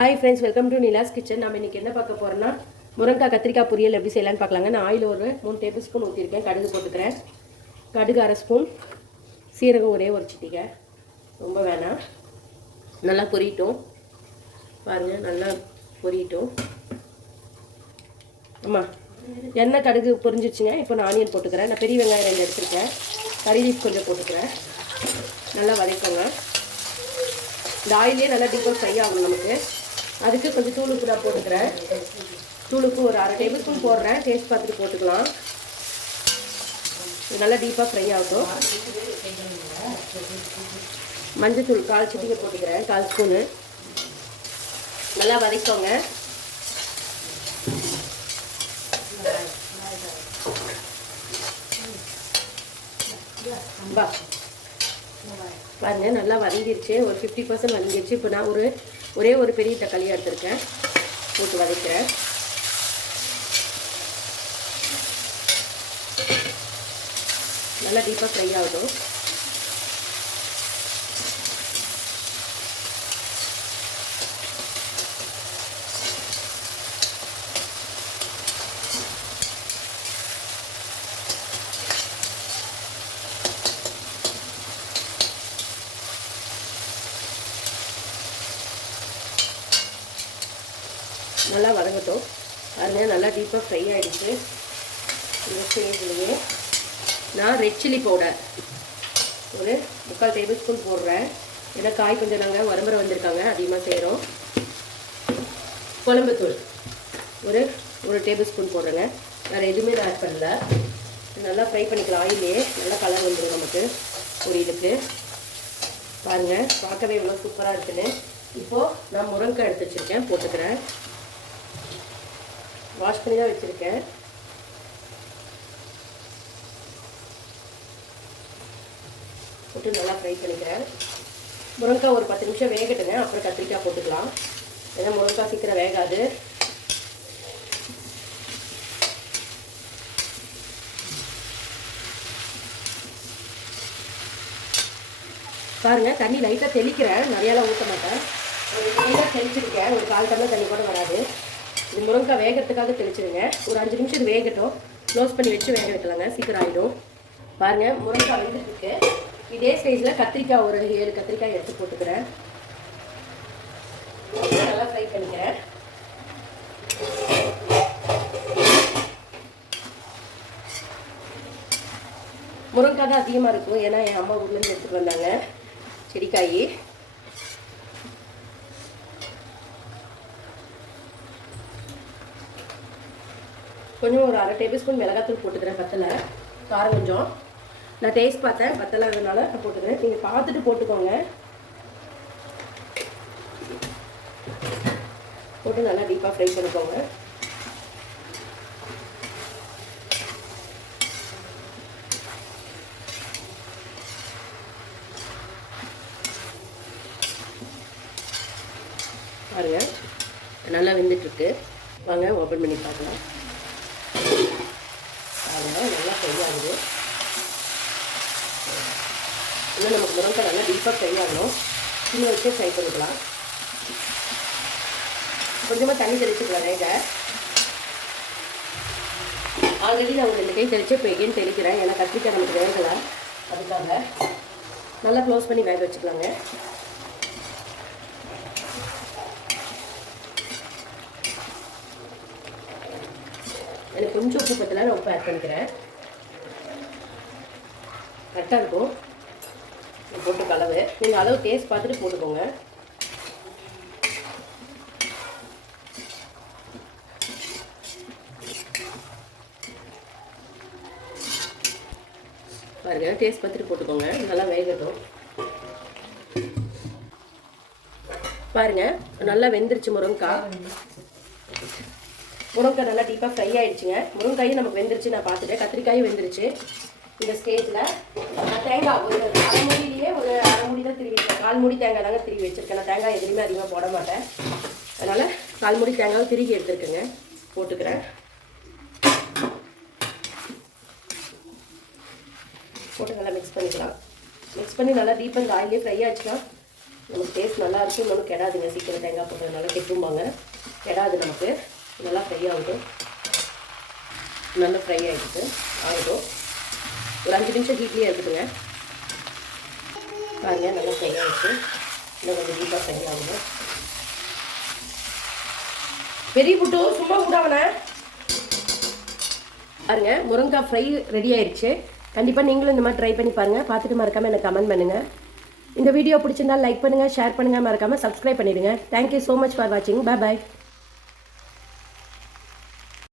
Hi friends, welcome to Nila's kitchen. நம்ம இன்றைக்கி என்ன பார்க்க போகிறோன்னா முருங்கைக்காய் கத்திரிக்காய் பொரியல் எப்படி செய்யலான்னு பார்க்கலாங்க. நான் ஆயில் ஒரு 3 டேபிள் ஸ்பூன் ஊற்றிருக்கேன். கடுகு போட்டுக்கிறேன். கடுகு 1/2 ஸ்பூன், சீரகம் ஒரே ஒரு சிட்டிகை, ரொம்ப வேணாம். நல்லா பொரியட்டும் பாருங்கள், நல்லா பொரியட்டும். ஆமாம், எண்ணெய் கடுகு பொரிஞ்சிச்சுங்க. இப்போ நான் ஆனியன் போட்டுக்கிறேன். நான் பெரிய வெங்காயம் 2 எடுத்துருக்கேன். கறி லீஃப் கொஞ்சம் போட்டுக்கிறேன். நல்லா வதக்கோங்க. இந்த ஆயிலே நல்லா டீப்பாக ஃப்ரை ஆகணும் நமக்கு. அதுக்கு கொஞ்சம் தூள் உப்பு தான் போட்டுக்கிறேன். தூள் உப்பு ஒரு 1/2 டேபிள் ஸ்பூன் போடுறேன். டேஸ்ட் பார்த்துட்டு போட்டுக்கலாம். இது நல்லா டீப்பாக ஃப்ரை ஆகட்டும். மஞ்சள் தூள் 1/4 சிட்டிகை போட்டுக்கிறேன், 1/4 ஸ்பூனு. நல்லா வதக்கோங்க. பாருங்க, நல்லா வதங்கிருச்சு. ஒரு 50% வதங்கிருச்சு. இப்போ நான் ஒரே ஒரு பெரிய தக்காளியாக எடுத்துருக்கேன், போட்டு வதக்கிறேன். நல்லா டீப்பாக ஃப்ரை ஆகட்டும். நல்லா வதங்கட்டும். பாருங்க, நல்லா டீப்பாக ஃப்ரை ஆகிடுச்சு. இந்த ஸ்டேஜ்லேயே நான் ரெட் சில்லி பவுடர் ஒரு 3/4 டேபிள் ஸ்பூன் போடுறேன். ஏன்னா காய் கொஞ்சம் நாங்கள் வரம்பரை வந்திருக்காங்க, அதிகமாக செய்கிறோம். குழம்புத்தூள் ஒரு டேபிள் ஸ்பூன் போடுறேங்க. வேறு எதுவுமே நான் ஆட் பண்ணல. நல்லா ஃப்ரை பண்ணிக்கலாம். ஆயிலே நல்லா கலர் வந்துடும் நமக்கு பொரியலுக்கு. பாருங்கள், பார்க்கவே இவ்வளோ சூப்பராக இருக்குன்னு. இப்போது நான் முருங்கைக்காய் எடுத்து வச்சுருக்கேன், போட்டுக்கிறேன். வாஷ் பண்ணி தான் வச்சுருக்கேன். போட்டு நல்லா ஃப்ரை பண்ணிக்கிறேன். முருங்கைக்காய் ஒரு 10 நிமிஷம் வேகட்டுங்க, அப்புறம் கத்திரிக்காய் போட்டுக்கலாம். ஏன்னா முருங்கைக்காய் சீக்கிரம் வேகாது. பாருங்கள், தண்ணி லைட்டாக தெளிக்கிறேன், நிறையாலாம் ஊற்ற மாட்டேன். ஒரு லைட்டாக தெளிச்சிருக்கேன். ஒரு 1/4 டம்ளர் தண்ணி கூட வராது. இது முருங்கைக்காய் வேகிறதுக்காக தெளிச்சிடுங்க. ஒரு 5 நிமிஷம் இது வேகட்டும். க்ளோஸ் பண்ணி வச்சு வேக வைக்கலாங்க, சீக்கிரம் ஆகிடும். பாருங்கள், முருங்கைக்காய் வெந்துருக்கு. இதே ஸ்டேஜில் கத்திரிக்காய் ஒரு 7 கத்திரிக்காய் எடுத்து போட்டுக்கிறேன். நல்லா ஃப்ரை பண்ணிக்கிறேன். முருங்கைக்காய் தான் அதிகமாக இருக்கும், ஏன்னா என் அம்மா ஊர்லேருந்து எடுத்துகிட்டு வந்தாங்க செடிக்காய். கொஞ்சம் ஒரு 1/2 டேபிள் ஸ்பூன் மிளகாத்தூள் போட்டுக்கிறேன். பத்தலை, காரம் கொஞ்சம். நான் டேஸ்ட் பார்த்தேன், பத்தலைன்றதுனால நான் போட்டுக்கிறேன். நீங்கள் பார்த்துட்டு போட்டுக்கோங்க. போட்டு நல்லா டீப்பாக ஃப்ரை பண்ணிக்கோங்க. பாருங்க, நல்லா வெந்துட்டுருக்கு. வாங்க ஓப்பன் பண்ணி பார்க்கலாம். நல்லா ஃப்ரை ஆகுது. இன்னும் நமக்கு முருங்கைக்காய் நல்லா டீப்பாக ஃப்ரை ஆகணும். சின்ன வச்சு ஃப்ரை பண்ணிக்கலாம். கொஞ்சமாக தண்ணி தெளிச்சுக்கலாம். வேக ஆல்ரெடி நான் ஒரு 2 கை தெளித்து இப்போ எகைன் தெளிக்கிறேன். ஏன்னா கத்திரிக்காய் நமக்கு வேகலை, அதுக்காக நல்லா க்ளோஸ் பண்ணி வேக வச்சுக்கலாங்க. எனக்கு கொஞ்சம் உப்பு பத்தல, நான் உப்பு ஆட் பண்ணிக்கிறேன். கரெக்டாக இருக்கும். போட்டு கலவு நீங்கள் அளவு டேஸ்ட் பார்த்துட்டு போட்டுக்கோங்க. பாருங்க, டேஸ்ட் பார்த்துட்டு போட்டுக்கோங்க. நல்லா வேகட்டும். பாருங்க, நல்லா வெந்துருச்சு முருங்கைக்காய். முருங்கைக்காய் நல்லா டீப்பாக ஃப்ரை ஆகிடுச்சுங்க. முருங்கைக்காயும் நமக்கு வெந்துருச்சு, நான் பார்த்துட்டேன். கத்திரிக்காயும் வெந்துருச்சு. இந்த ஸ்டேஜில் தேங்காய் ஒரு 1/2 மூடியிலேயே ஒரு 1/2 மூடி தான் திருவி வச்சேன். 4 மூடி தேங்காய் தாங்க திருவி வச்சுருக்கேன். நான் தேங்காய் எதுவுமே அதிகமாக போட மாட்டேன், அதனால் 4 மூடி தேங்காயும் திருவி எடுத்துருக்கேங்க. போட்டுக்கிறேன். போட்டு நல்லா மிக்ஸ் பண்ணிக்கலாம். மிக்ஸ் பண்ணி நல்லா டீப்பாக இந்த ஆயிலே ஃப்ரை ஆச்சுன்னா நமக்கு டேஸ்ட் நல்லா இருக்கும். இன்னொன்று கெடாதுங்க, சீக்கிரம் தேங்காய் போட்டதுனால கெட்டும்பாங்க, கெடாது. நமக்கு நல்லா ஃப்ரை ஆகட்டும். நல்லா ஃப்ரை ஆகிடுச்சு, ஆகட்டும். ஒரு 5 நிமிஷம் ஹீட்லேயே இருக்குதுங்க. பாருங்கள் நல்லா ஃப்ரை ஆகிடுச்சு. இன்னும் கொஞ்சம் டீப்பாக ஃப்ரை ஆகுங்க. பெரிய புட்டு சும்மா விடாமண்ணே பாருங்க. முருங்கைக்காய் ஃப்ரை ரெடி ஆயிடுச்சு. கண்டிப்பாக நீங்களும் இந்த மாதிரி ட்ரை பண்ணி பாருங்கள். பார்த்துட்டு மறக்காமல் எனக்கு கமெண்ட் பண்ணுங்கள். இந்த வீடியோ பிடிச்சிருந்தால் லைக் பண்ணுங்கள், ஷேர் பண்ணுங்கள், மறக்காமல் சப்ஸ்கிரைப் பண்ணிடுங்க. தேங்க்யூ ஸோ மச் ஃபார் வாட்சிங். பாய் பாய்.